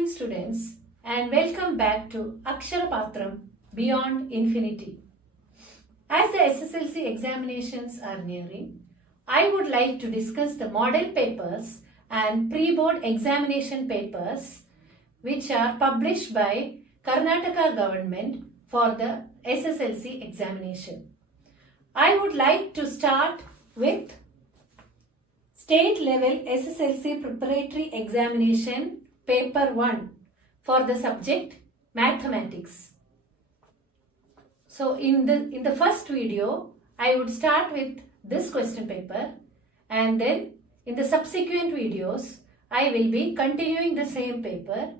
morning students and welcome back to Akshara Beyond Infinity. As the SSLC examinations are nearing, I would like to discuss the model papers and pre-board examination papers which are published by Karnataka government for the SSLC examination. I would like to start with State Level SSLC Preparatory Examination Paper 1 for the subject Mathematics. So in the first video, I would start with this question paper, and then in the subsequent videos, I will be continuing the same paper.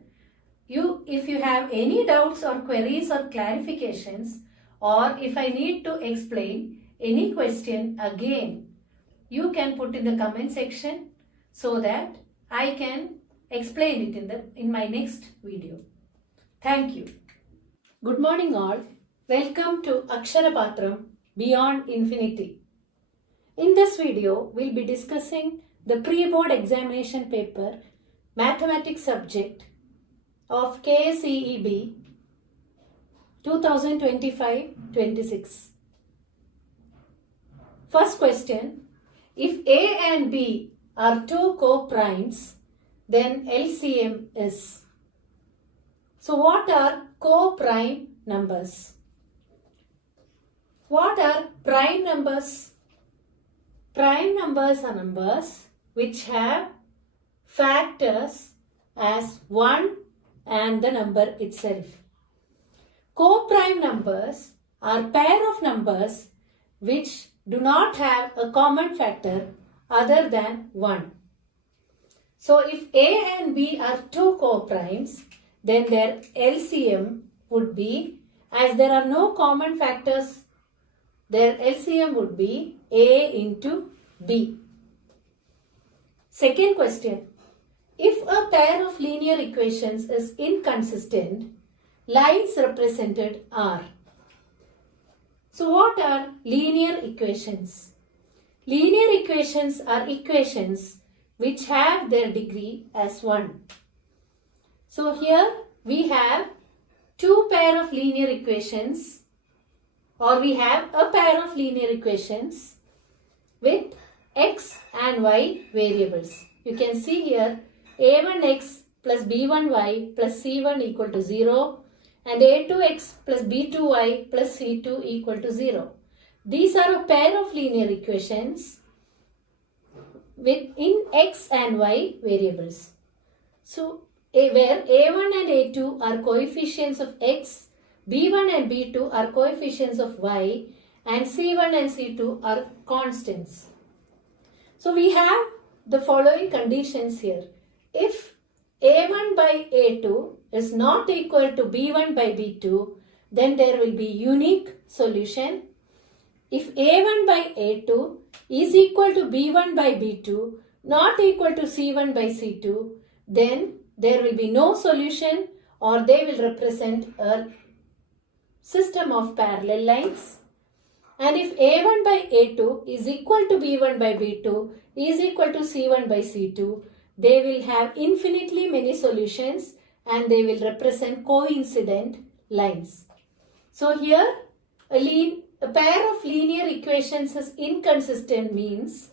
If you have any doubts or queries or clarifications, or if I need to explain any question again, you can put in the comment section so that I can explain it in my next video. Thank you. Good morning all. Welcome to Akshara Beyond Infinity. In this video, we'll be discussing the pre-board examination paper Mathematics subject of KSEEB 2025-26. First question. If A and B are two co-primes, then LCM is. So what are co-prime numbers? What are prime numbers? Prime numbers are numbers which have factors as 1 and the number itself. Co-prime numbers are pair of numbers which do not have a common factor other than 1. So if A and B are two co-primes, then their LCM would be, as there are no common factors, their LCM would be A into B. Second question. If a pair of linear equations is inconsistent, lines represented are. So what are linear equations? Linear equations are equations which have their degree as 1. So here we have two pair of linear equations, or we have a pair of linear equations with x and y variables. You can see here a1x plus b1y plus c1 equal to 0 and a2x plus b2y plus c2 equal to 0. These are a pair of linear equations in x and y variables. So where a1 and a2 are coefficients of x, b1 and b2 are coefficients of y, and c1 and c2 are constants. So we have the following conditions here. If a1 by a2 is not equal to b1 by b2, then there will be unique solution. If a1 by a2 is equal to b1 by b2, not equal to c1 by c2, then there will be no solution, or they will represent a system of parallel lines. And if a1 by a2 is equal to b1 by b2 is equal to c1 by c2, they will have infinitely many solutions and they will represent coincident lines. So here a pair of linear equations is inconsistent means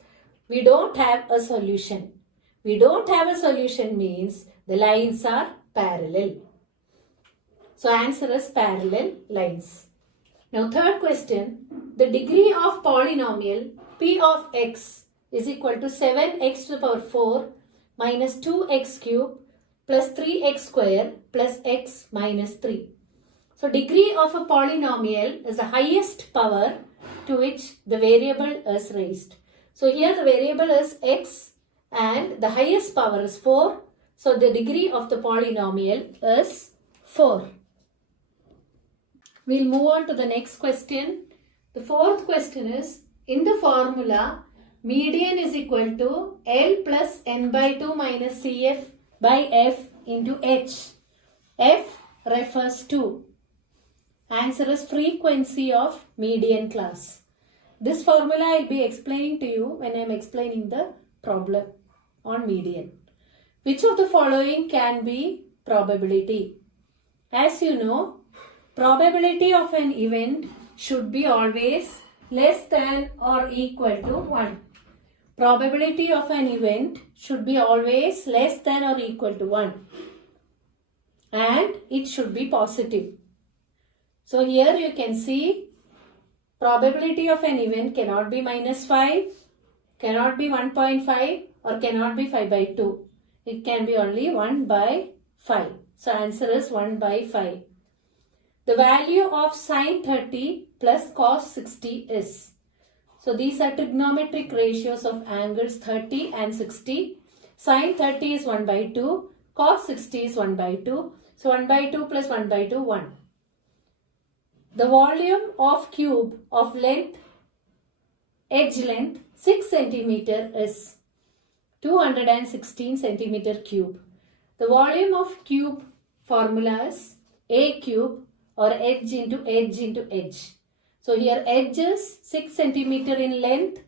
we don't have a solution. We don't have a solution means the lines are parallel. So answer is parallel lines. Now third question. The degree of polynomial p of x is equal to 7x to the power 4 minus 2x cube plus 3x square plus x minus 3. So degree of a polynomial is the highest power to which the variable is raised. So here the variable is x and the highest power is 4. So the degree of the polynomial is 4. We'll move on to the next question. The fourth question is, in the formula, median is equal to L plus n by 2 minus CF by F into H. F refers to. Answer is frequency of median class. This formula I'll be explaining to you when I'm explaining the problem on median. Which of the following can be probability. As you know, probability of an event should be always less than or equal to 1. Probability of an event should be always less than or equal to 1. And it should be positive. So here you can see probability of an event cannot be -5, cannot be 1.5 or cannot be 5 by 2. It can be only 1 by 5. So answer is 1 by 5. The value of sin 30 plus cos 60 is. So these are trigonometric ratios of angles 30 and 60. Sin 30 is 1 by 2. Cos 60 is 1 by 2. So 1 by 2 plus 1 by 2, 1. The volume of cube of length, edge length 6 centimeter is 216 centimeter cube. The volume of cube formula is A cube or edge into edge into edge. So here edge is 6 centimeter in length.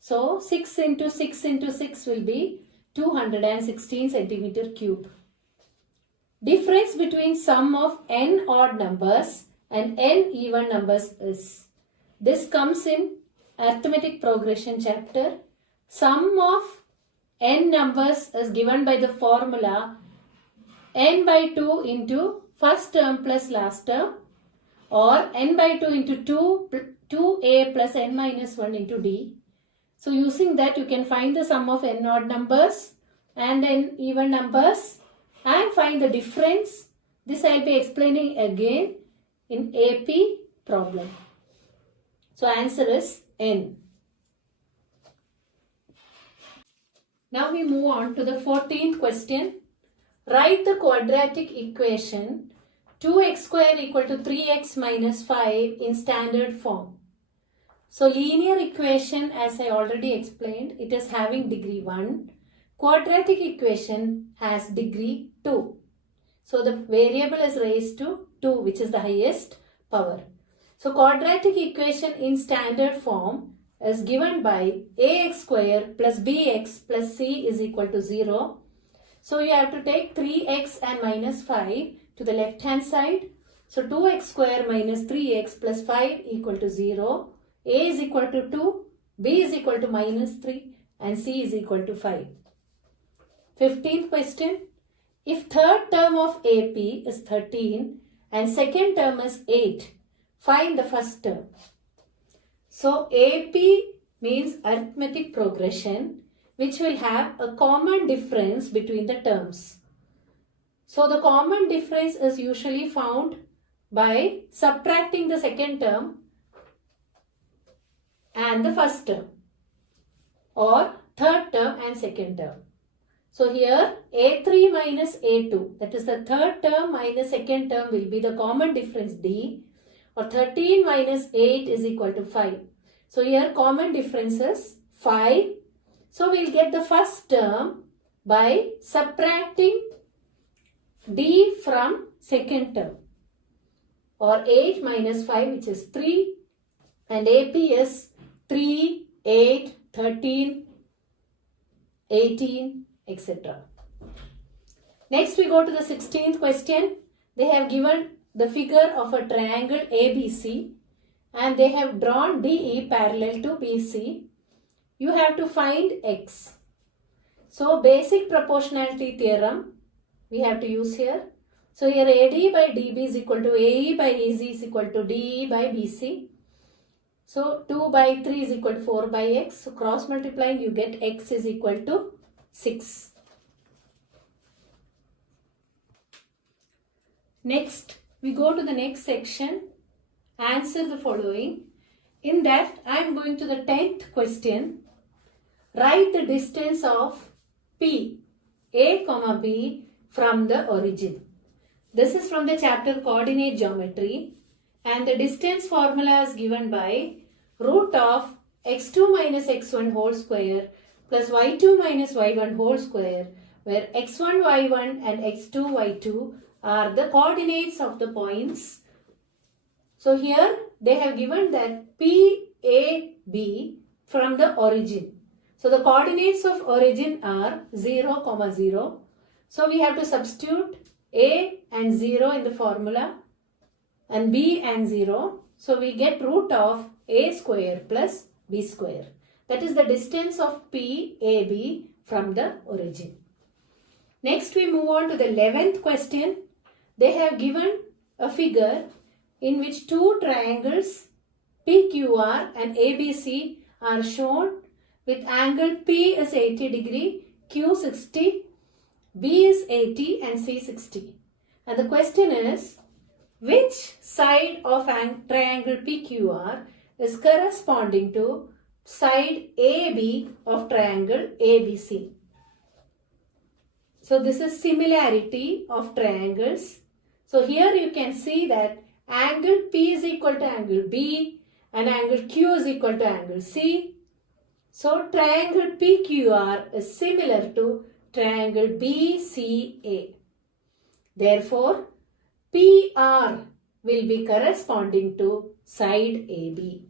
So 6 into 6 into 6 will be 216 centimeter cube. Difference between sum of n odd numbers and n even numbers is. This comes in arithmetic progression chapter. Sum of n numbers is given by the formula n by 2 into first term plus last term, or n by 2 into 2a plus n minus 1 into d. So using that you can find the sum of n odd numbers and n even numbers and find the difference. This I will be explaining again in AP problem. So answer is n. Now we move on to the 14th question. Write the quadratic equation 2x square equal to 3x minus 5 in standard form. So linear equation, as I already explained, it is having degree 1. Quadratic equation has degree 2. So the variable is raised to 2, which is the highest power. So quadratic equation in standard form is given by ax square plus bx plus c is equal to 0. So you have to take 3x and minus 5 to the left hand side. So 2x square minus 3x plus 5 equal to 0. A is equal to 2, b is equal to minus 3 and c is equal to 5. 15th question. If third term of AP is 13 and second term is 8, find the first term. So AP means arithmetic progression, which will have a common difference between the terms. So the common difference is usually found by subtracting the second term and the first term, or third term and second term. So here A3 minus A2, that is the third term minus second term, will be the common difference D, or 13 minus 8 is equal to 5. So here common difference is 5. So we will get the first term by subtracting D from second term, or 8 minus 5, which is 3, and AP is 3, 8, 13, 18, etc. Next we go to the 16th question. They have given the figure of a triangle ABC and they have drawn DE parallel to BC. You have to find X. So basic proportionality theorem we have to use here. So here AD by DB is equal to AE by EZ is equal to DE by BC. So 2 by 3 is equal to 4 by X. So cross multiplying you get X is equal to 6. Next we go to the next section. Answer the following. In that I am going to the 10th question. Write the distance of P, A, B from the origin. This is from the chapter coordinate geometry, and the distance formula is given by root of x2 minus x1 whole square plus y2 minus y1 whole square, where x1 y1 and x2 y2 are the coordinates of the points. So here they have given that P, A, B from the origin. So the coordinates of origin are 0, 0. So we have to substitute A and 0 in the formula and B and 0. So we get root of A square plus B square. That is the distance of PAB from the origin. Next we move on to the 11th question. They have given a figure in which two triangles PQR and ABC are shown with angle P is 80 degree, Q 60, B is 80 and C 60. And the question is, which side of triangle PQR is corresponding to side AB of triangle ABC? So this is similarity of triangles. So here you can see that angle P is equal to angle B and angle Q is equal to angle C. So triangle PQR is similar to triangle BCA. Therefore, PR will be corresponding to side AB.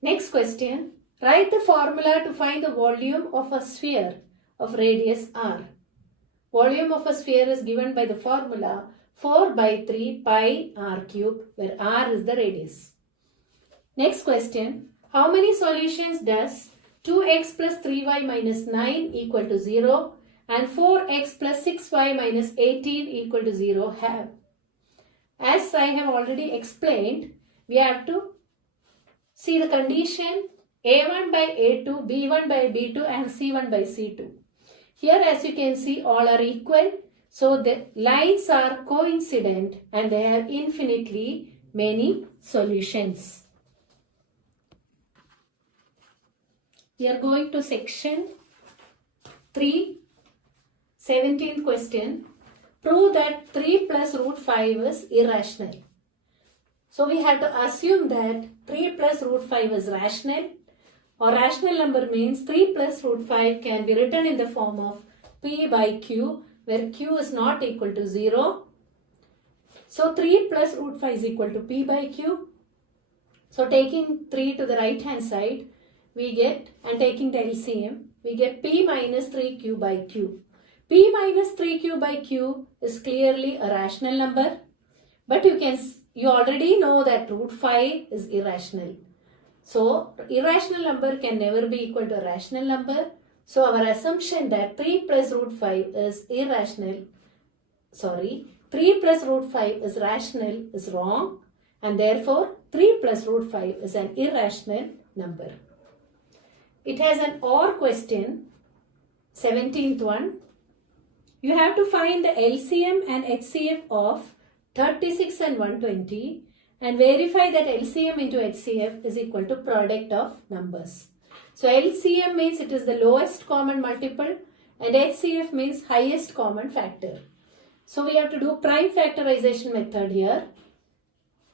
Next question. Write the formula to find the volume of a sphere of radius r. Volume of a sphere is given by the formula 4 by 3 pi r cube, where r is the radius. Next question. How many solutions does 2x plus 3y minus 9 equal to 0 and 4x plus 6y minus 18 equal to 0 have? As I have already explained, we have to see the condition A1 by A2, B1 by B2 and C1 by C2. Here as you can see, all are equal. So the lines are coincident and they have infinitely many solutions. We are going to section 3, 17th question. Prove that 3 plus root 5 is irrational. So we have to assume that 3 plus root 5 is rational, or rational number means 3 plus root 5 can be written in the form of P by Q, where Q is not equal to 0. So 3 plus root 5 is equal to P by Q. So taking 3 to the right hand side, we get, and taking the LCM, we get P minus 3Q by Q. P minus 3Q by Q is clearly a rational number, but you already know that root 5 is irrational. So irrational number can never be equal to a rational number. So our assumption that 3 plus root 5 is irrational, 3 plus root 5 is rational is wrong, and therefore 3 plus root 5 is an irrational number. It has an OR question, 17th one. You have to find the LCM and HCF of 36 and 120 and verify that LCM into HCF is equal to product of numbers. So LCM means it is the lowest common multiple and HCF means highest common factor. So we have to do prime factorization method here.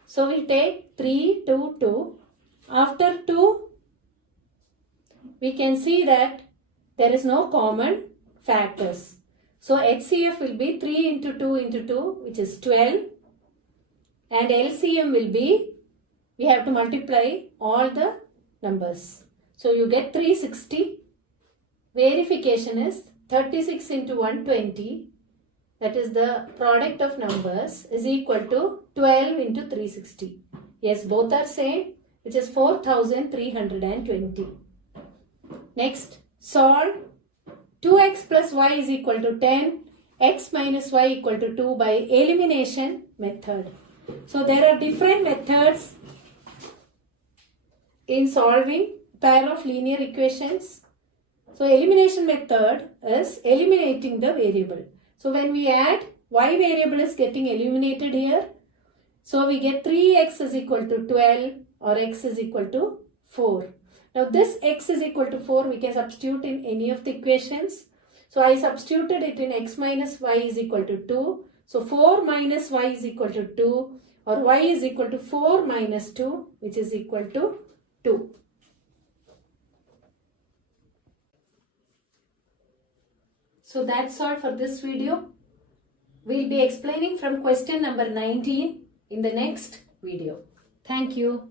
So we take 3, 2, 2. After 2, we can see that there is no common factors. So HCF will be 3 into 2 into 2, which is 12. And LCM will be, we have to multiply all the numbers. So you get 360. Verification is 36 into 120, that is the product of numbers, is equal to 12 into 360. Yes, both are same, which is 4320. Next, solve. 2x plus y is equal to 10, x minus y equal to 2 by elimination method. So there are different methods in solving pair of linear equations. So elimination method is eliminating the variable. So when we add, y variable is getting eliminated here. So we get 3x is equal to 12 or x is equal to 4. Now this x is equal to 4 we can substitute in any of the equations. So I substituted it in x minus y is equal to 2. So 4 minus y is equal to 2 or y is equal to 4 minus 2, which is equal to 2. So that's all for this video. We'll be explaining from question number 19 in the next video. Thank you.